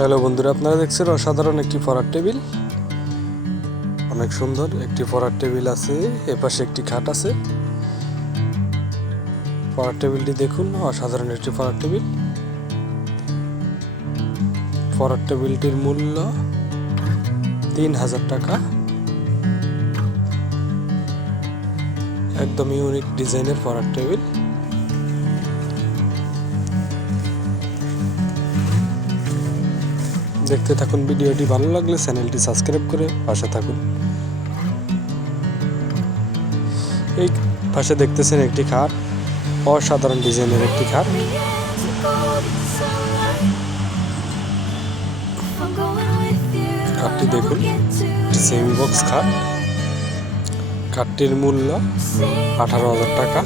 Hello বন্ধুরা, আপনারা দেখছেন অসাধারণ একটি পড়ার টেবিল। অনেক সুন্দর একটি পড়ার টেবিল আছে, এপাশে একটি খাট আছে। পড়ার টেবিলটি দেখুন, অসাধারণ একটি পড়ার টেবিল। পড়ার টেবিলটির মূল্য 3000 টাকা। একদম ইউনিক ডিজাইনের পড়ার টেবিল। দেখতে থাকুন ভিডিওটি, ভালো লাগলে চ্যানেলটি সাবস্ক্রাইব করে পাশে থাকুন। এই পাশে দেখতেছেন একটি খাট, অসাধারণ ডিজাইনের একটি খাট। খাটটি দেখুন, সেমি বক্স খাট। খাটটির মূল্য 18,000 টাকা।